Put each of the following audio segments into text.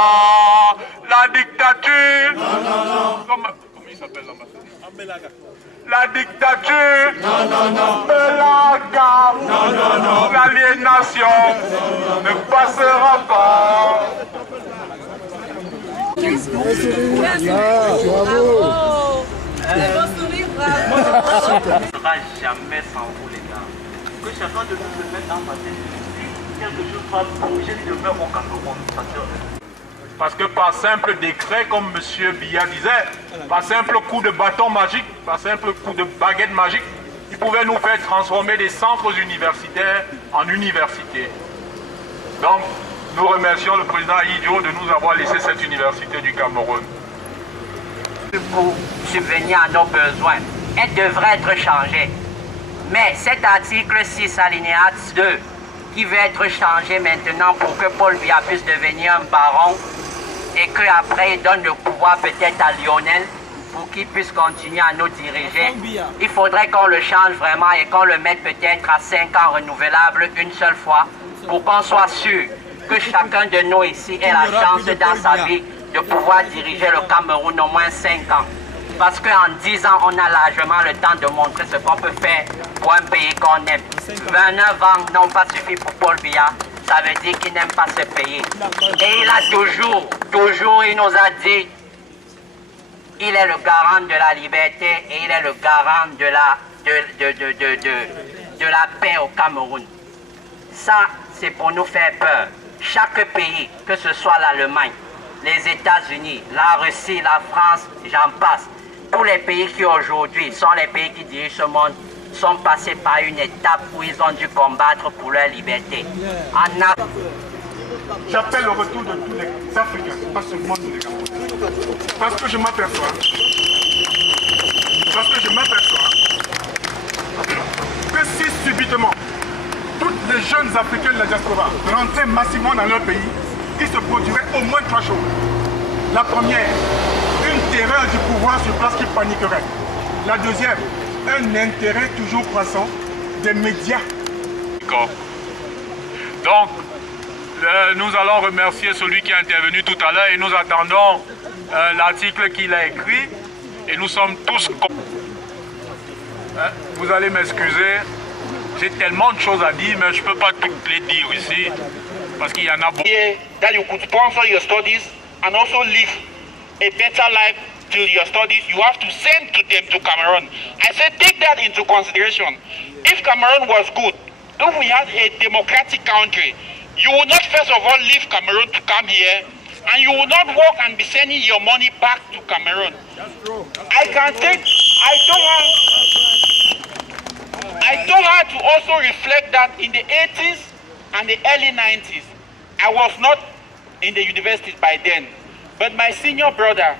La dictature. Comment il s'appelle l'ambassadeur? La dictature. Belaga. L'aliénation ne passera pas. Bravo. C'est bon sourire, bravo. Ne sera jamais sans vous, les gars. Que chacun de nous se mette en face. Si quelque chose va bouger de meurtre au Cameroun, ça serait. Parce que par simple décret, comme M. Biya disait, par simple coup de bâton magique, par simple coup de baguette magique, il pouvait nous faire transformer des centres universitaires en universités. Donc, nous remercions le président Idio de nous avoir laissé cette université du Cameroun. Pour subvenir à nos besoins, elle devrait être changée. Mais cet article 6 alinéa 2, qui veut être changé maintenant pour que Paul Biya puisse devenir un baron et qu'après il donne le pouvoir peut-être à Lionel pour qu'il puisse continuer à nous diriger. Il faudrait qu'on le change vraiment et qu'on le mette peut-être à 5 ans renouvelables une seule fois pour qu'on soit sûr que chacun de nous ici ait la chance dans sa vie de pouvoir diriger le Cameroun au moins 5 ans. Parce qu'en 10 ans, on a largement le temps de montrer ce qu'on peut faire pour un pays qu'on aime. 29 ans n'ont pas suffi pour Paul Biya, ça veut dire qu'il n'aime pas ce pays. Et il a toujours, il nous a dit, il est le garant de la liberté et il est le garant de la paix au Cameroun. Ça, c'est pour nous faire peur. Chaque pays, que ce soit l'Allemagne, les États-Unis, la Russie, la France, j'en passe, tous les pays qui aujourd'hui sont les pays qui dirigent ce monde sont passés par une étape où ils ont dû combattre pour leur liberté. J'appelle le retour de tous les Africains, pas seulement tous les Camerounais. Parce que je m'aperçois que si subitement toutes les jeunes Africains de la diaspora rentraient massivement dans leur pays, il se produirait au moins 3 choses. La première, une terreur du pouvoir sur place qui paniquerait. La deuxième, un intérêt toujours croissant des médias. Donc, nous allons remercier celui qui est intervenu tout à l'heure et nous attendons l'article qu'il a écrit et nous sommes tous... Vous allez m'excuser, j'ai tellement de choses à dire mais je ne peux pas toutes les dire ici parce qu'il y en a beaucoup. That you could sponsor your studies and also live a better life till your studies, you have to send to them to Cameroon. I said take that into consideration. If Cameroon was good, if we had a democratic country, you would not first of all leave Cameroon to come here, and you will not work and be sending your money back to Cameroon. I told her to also reflect that in the 80s and the early 90s, I was not in the universities by then. But my senior brother,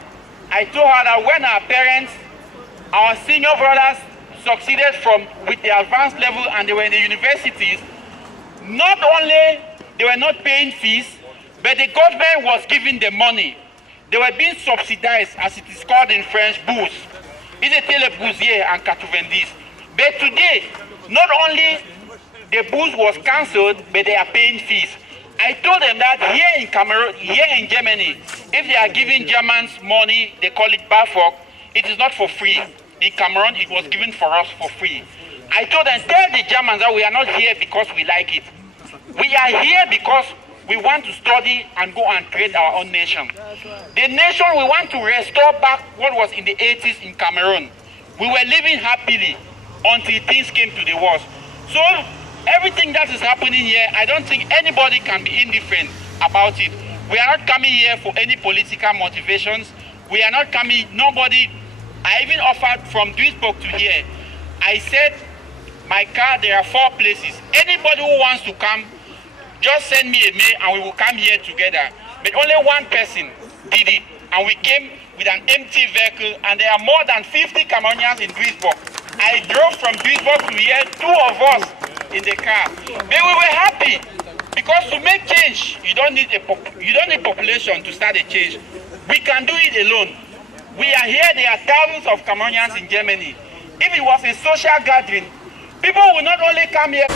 I told her that when our parents, our senior brothers succeeded with the advanced level and they were in the universities, not only they were not paying fees, but the government was giving them money. They were being subsidized, as it is called in French, bourse. Ils étaient les boursiers en 90. But today, not only the bourse was cancelled, but they are paying fees. I told them that here in Cameroon, here in Germany, if they are giving Germans money, they call it BAföG, it is not for free. In Cameroon, it was given for us for free. I told them, tell the Germans that we are not here because we like it. We are here because we want to study and go and create our own nation. The nation, we want to restore back what was in the 80s in Cameroon. We were living happily until things came to the worst. So everything that is happening here, I don't think anybody can be indifferent about it. We are not coming here for any political motivations. We are not coming, nobody, I even offered from Duisburg to here. I said, my car, there are 4 places. Anybody who wants to come, just send me a mail and we will come here together. But only one person did it. And we came with an empty vehicle and there are more than 50 Cameroonians in Duisburg. I drove from Duisburg to here, 2 of us in the car. But we were happy because to make change, you don't need population to start a change. We can do it alone. We are here, there are thousands of Cameroonians in Germany. If it was a social gathering, people will not only come here.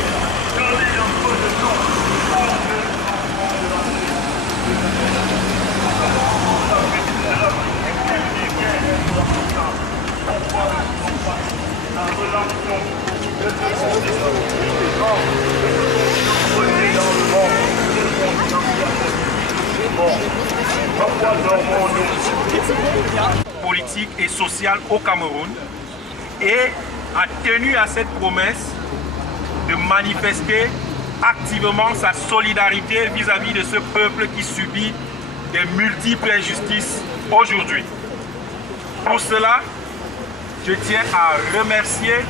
politique et sociale au Cameroun et a tenu à cette promesse de manifester activement sa solidarité vis-à-vis de ce peuple qui subit des multiples injustices aujourd'hui. Pour cela, je tiens à remercier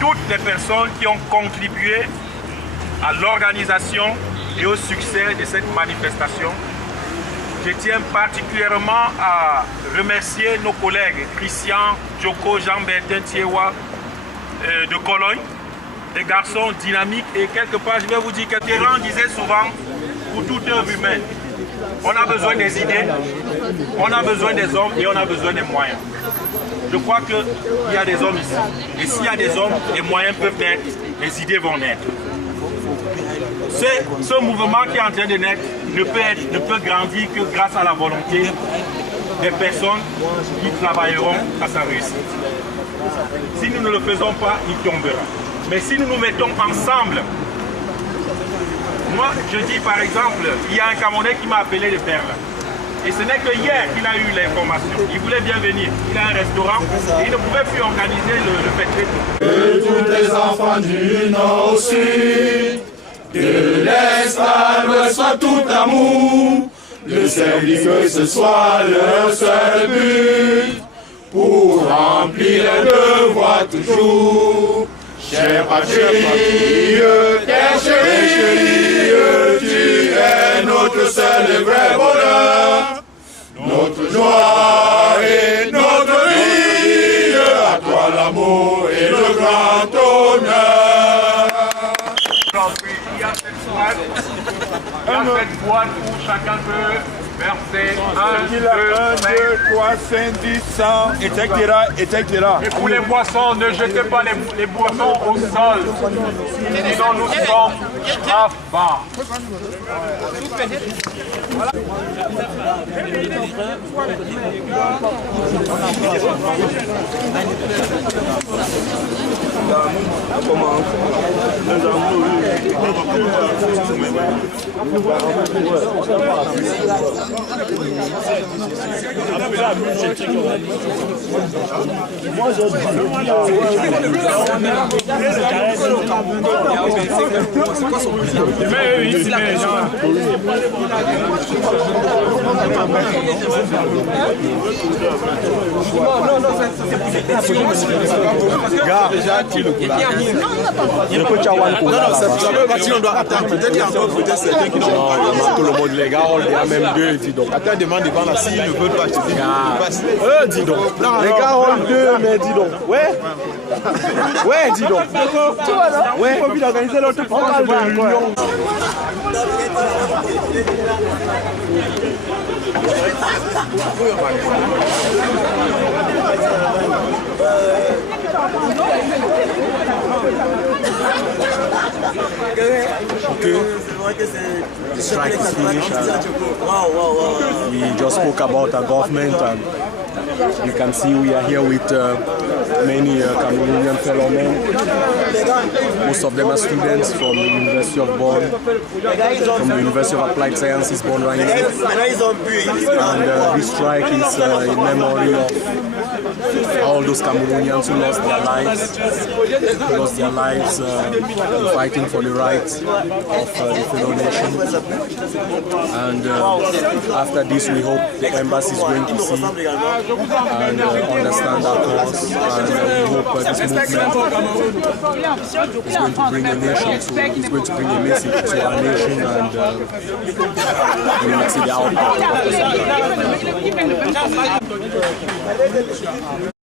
toutes les personnes qui ont contribué à l'organisation et au succès de cette manifestation. Je tiens particulièrement à remercier nos collègues Christian, Djoko, Jean-Bertin Thiewa de Cologne, des garçons dynamiques et quelque part, je vais vous dire que Terran disait souvent, pour toute œuvre humaine, on a besoin des idées, on a besoin des hommes et on a besoin des moyens. Je crois qu'il y a des hommes ici. Et s'il y a des hommes, les moyens peuvent naître, les idées vont naître. Ce mouvement qui est en train de naître ne peut grandir que grâce à la volonté des personnes qui travailleront à sa réussite. Si nous ne le faisons pas, il tombera. Mais si nous nous mettons ensemble, moi je dis par exemple, il y a un Camerounais qui m'a appelé de Perle. Et ce n'est que hier qu'il a eu l'information. Il voulait bien venir. Il a un restaurant et il ne pouvait plus organiser le fête. Que tous les enfants du Nord au Sud, de l'Est à l'Ouest soient tout amour. Le service que ce soit leur seul but, pour remplir les devoirs toujours. Chère patrie, terre chérie, tu es notre seul et vrai bonheur, notre joie et notre vie, à toi l'amour et le grand honneur. Il y a cette boîte où chacun peut verser 1, 2, 3, 5, 10, 100, etc. Et pour les boissons, ne jetez pas les boissons au sol. Sinon nous serons strafés. On doit attendre. Peut-être qu'il y a encore certains qui n'ont pas tout le monde. Les gars, on les a même deux. Dis donc. Attends, demande devant la s'ils ne veulent pas. Je te dis, dis donc. Les gars, on deux, mais dis donc. Ouais. Ouais, dis donc. Tu vois, là? Ouais. On va organiser l'autre programme de réunion. The strike is finished and we just spoke about our government, and you can see we are here with many Cameroonian fellow men. Most of them are students from the University of Bonn, from the University of Applied Sciences, Bonn Rhine. And this strike is in memory of all those Cameroonians who lost their lives, in fighting for the rights of the fellow nation. And after this, we hope the embassy is going to see and understand our cause, and we hope this movement is going to bring a nation is going to bring a message to our nation, and we will see the outcome.